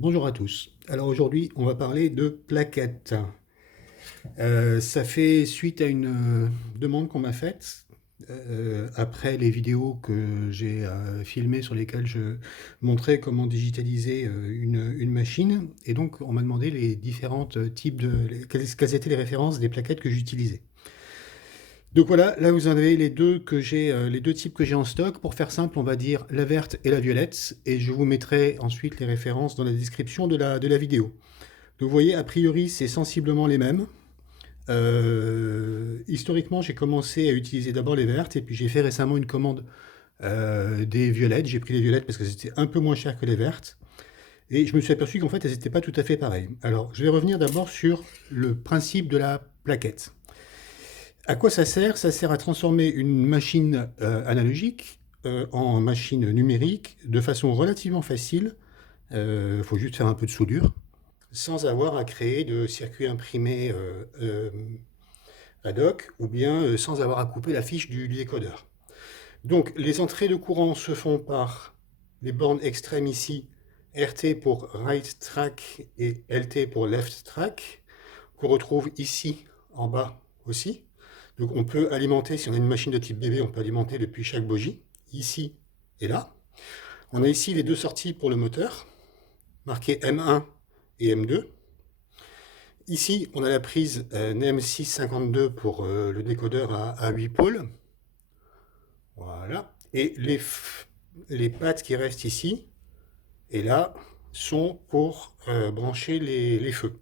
Bonjour à tous. Alors aujourd'hui, on va parler de plaquettes. Ça fait suite à une demande qu'on m'a faite après les vidéos que j'ai filmées sur lesquelles je montrais comment digitaliser une machine. Et donc, on m'a demandé les différents types quelles étaient les références des plaquettes que j'utilisais. Donc voilà, là vous en avez les deux types que j'ai en stock. Pour faire simple, on va dire la verte et la violette, et je vous mettrai ensuite les références dans la description de la vidéo. Donc vous voyez, a priori, c'est sensiblement les mêmes. Historiquement, j'ai commencé à utiliser d'abord les vertes, et puis j'ai fait récemment une commande des violettes. J'ai pris les violettes parce que c'était un peu moins cher que les vertes. Et je me suis aperçu qu'en fait, elles n'étaient pas tout à fait pareilles. Alors, je vais revenir d'abord sur le principe de la plaquette. À quoi ça sert? Ça sert à transformer une machine analogique en machine numérique de façon relativement facile. Il faut juste faire un peu de soudure, sans avoir à créer de circuit imprimé ad hoc, ou bien sans avoir à couper la fiche du décodeur. Donc les entrées de courant se font par les bornes extrêmes ici, RT pour right track et LT pour left track, qu'on retrouve ici en bas aussi. Donc on peut alimenter, si on a une machine de type BB, on peut alimenter depuis chaque bogie, ici et là. On a ici les deux sorties pour le moteur, marquées M1 et M2. Ici, on a la prise NEM652 pour le décodeur à 8 pôles. Voilà. Et les pattes qui restent ici et là sont pour brancher les feux.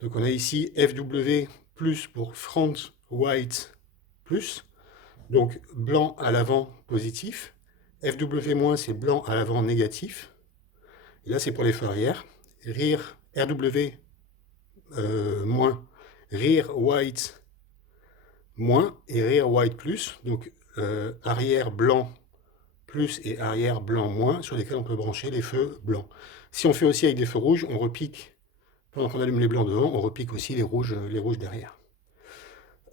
Donc on a ici FW plus pour front white plus, donc blanc à l'avant positif. FW moins c'est blanc à l'avant négatif. Et là c'est pour les feux arrière. Rear RW moins, rear white moins et rear white plus, donc arrière blanc plus et arrière blanc moins, sur lesquels on peut brancher les feux blancs. Si on fait aussi avec des feux rouges, on repique, pendant qu'on allume les blancs devant, on repique aussi les rouges derrière.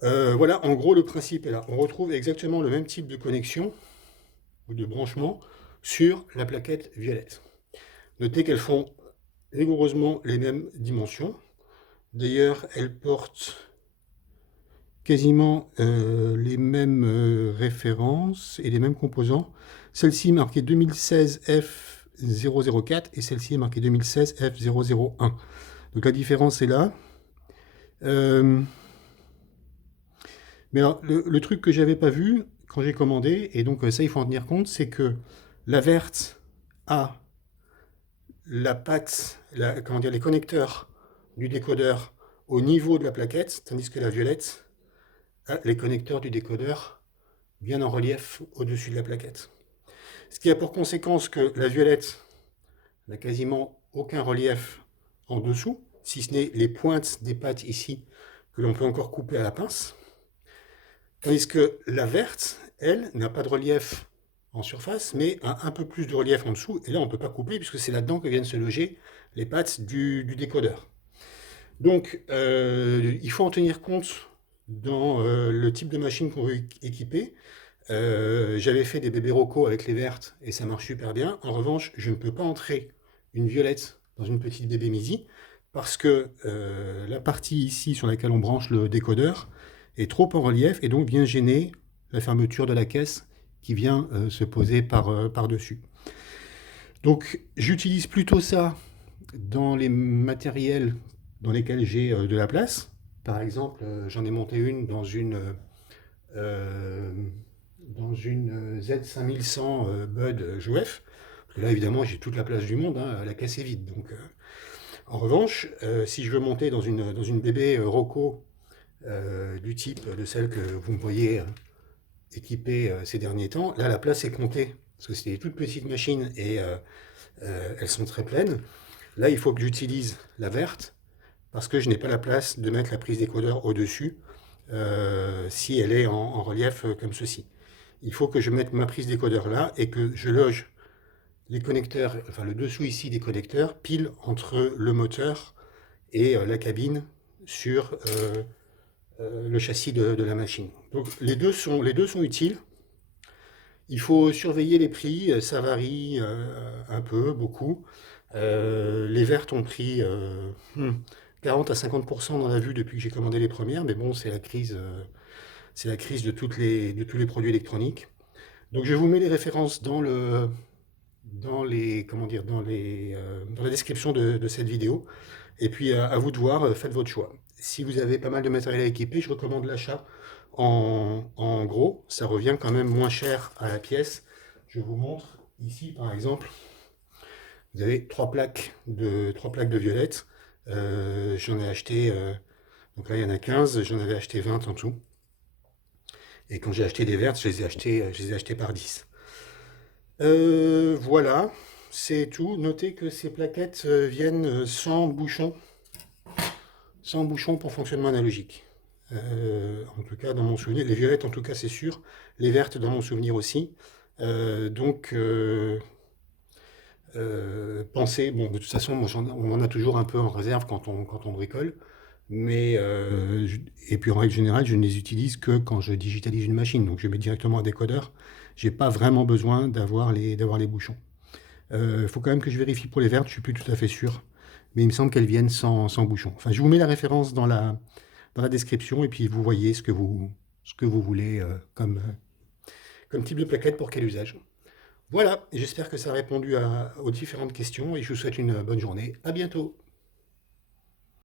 Voilà, en gros, le principe est là. On retrouve exactement le même type de connexion ou de branchement sur la plaquette violette. Notez qu'elles font rigoureusement les mêmes dimensions. D'ailleurs, elles portent quasiment les mêmes références et les mêmes composants. Celle-ci est marquée 2016 F004 et celle-ci est marquée 2016 F001. Donc la différence est là. Mais alors, le truc que j'avais pas vu quand j'ai commandé, et donc ça il faut en tenir compte, c'est que la verte a la patte, comment dire, les connecteurs du décodeur au niveau de la plaquette, tandis que la violette a les connecteurs du décodeur bien en relief au-dessus de la plaquette. Ce qui a pour conséquence que la violette n'a quasiment aucun relief en dessous, si ce n'est les pointes des pattes ici que l'on peut encore couper à la pince. Tandis que la verte, elle, n'a pas de relief en surface, mais a un peu plus de relief en dessous. Et là, on ne peut pas couper puisque c'est là-dedans que viennent se loger les pattes du décodeur. Donc, il faut en tenir compte dans le type de machine qu'on veut équiper. J'avais fait des bébés Rocco avec les vertes et ça marche super bien. En revanche, je ne peux pas entrer une violette dans une petite bébé MIDI parce que la partie ici sur laquelle on branche le décodeur est trop en relief et donc vient gêner la fermeture de la caisse qui vient se poser par-dessus. Donc j'utilise plutôt ça dans les matériels dans lesquels j'ai de la place. Par exemple, j'en ai monté une euh, dans une Z5100 Bud Jouef. Parce que là, évidemment, j'ai toute la place du monde, hein, la caisse est vide. Donc, en revanche, si je veux monter dans une bébé Rocco du type de celle que vous me voyez équipée ces derniers temps, là, la place est comptée. Parce que c'est des toutes petites machines et elles sont très pleines. Là, il faut que j'utilise la verte parce que je n'ai pas la place de mettre la prise décodeur au-dessus si elle est en relief comme ceci. Il faut que je mette ma prise décodeur là et que je loge les connecteurs, enfin le dessous ici des connecteurs, pile entre le moteur et la cabine sur le châssis de la machine. Donc les deux sont utiles. Il faut surveiller les prix, ça varie un peu, beaucoup. Les vertes ont pris 40 à 50% dans la vue depuis que j'ai commandé les premières, mais bon, c'est la crise de tous les produits électroniques. Donc je vous mets les références comment dire, dans la description de cette vidéo. Et puis à vous de voir, faites votre choix. Si vous avez pas mal de matériel à équiper, je recommande l'achat en gros. Ça revient quand même moins cher à la pièce. Je vous montre ici par exemple, vous avez trois plaques de violettes. J'en ai acheté, donc là il y en a 15, j'en avais acheté 20 en tout. Et quand j'ai acheté des vertes, je les ai achetées par 10. Voilà, c'est tout. Notez que ces plaquettes viennent sans bouchon pour fonctionnement analogique. En tout cas, dans mon souvenir, les violettes en tout cas c'est sûr, les vertes dans mon souvenir aussi. Donc pensez, bon de toute façon, on en a toujours un peu en réserve quand on bricole, mais et puis en règle générale, je ne les utilise que quand je digitalise une machine, donc je mets directement un décodeur. J'ai pas vraiment besoin d'avoir les bouchons. Il faut quand même que je vérifie pour les vertes, je suis plus tout à fait sûr, mais il me semble qu'elles viennent sans bouchon. Enfin, je vous mets la référence dans la description et puis vous voyez ce que vous voulez comme type de plaquette pour quel usage. Voilà, j'espère que ça a répondu aux différentes questions et je vous souhaite une bonne journée. À bientôt.